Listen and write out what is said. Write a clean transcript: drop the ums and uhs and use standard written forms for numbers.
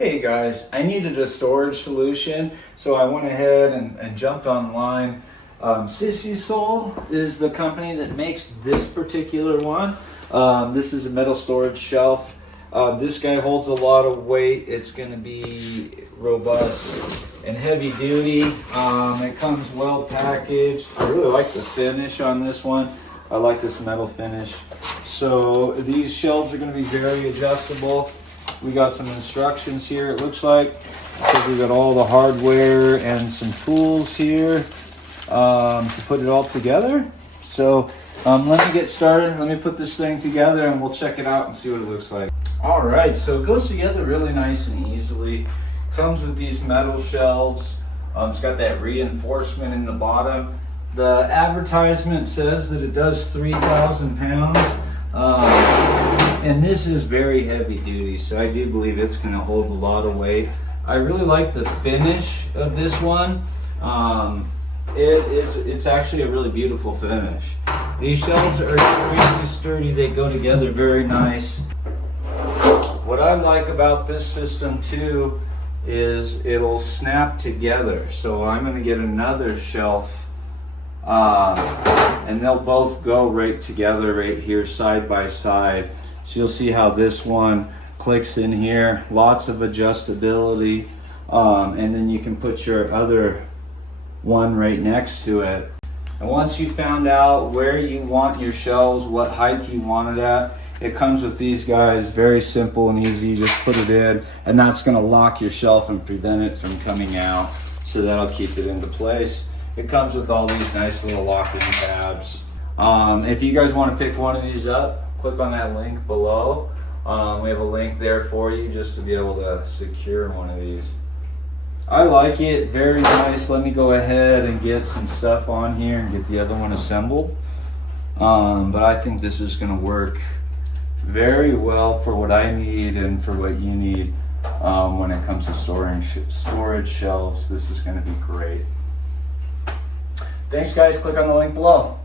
Hey guys, I needed a storage solution, so I went ahead and jumped online. SISESOL is the company that makes this particular one. This is a metal storage shelf. This guy holds a lot of weight. It's going to be robust and heavy duty. It comes well packaged. I really like the finish on this one. I like this metal finish. So these shelves are going to be very adjustable. We got some instructions here, it looks like. So we got all the hardware and some tools here to put it all together. So let me get started. Let me put this thing together and we'll check it out and see what it looks like. All right, so it goes together really nice and easily. Comes with these metal shelves. It's got that reinforcement in the bottom. The advertisement says that it does 3,000 pounds. And this is very heavy duty, so I do believe it's going to hold a lot of weight. I really like the finish of this one. It's actually a really beautiful finish. These shelves are extremely sturdy. They go together very nice. What I like about this system too is it'll snap together. So I'm going to get another shelf and they'll both go right together right here side by side. So you'll see how this one clicks in here, lots of adjustability, and then you can put your other one right next to it. And once you found out where you want your shelves, what height you want it at, it comes with these guys, very simple and easy. You just put it in and that's going to lock your shelf and prevent it from coming out. So that'll keep it into place. It comes with all these nice little lock-in tabs. If you guys want to pick one of these up, click on that link below. We have a link there for you just to be able to secure one of these. I like it, very nice. Let me go ahead and get some stuff on here and get the other one assembled. But I think this is going to work very well for what I need and for what you need when it comes to storage shelves. This is going to be great. Thanks guys, click on the link below.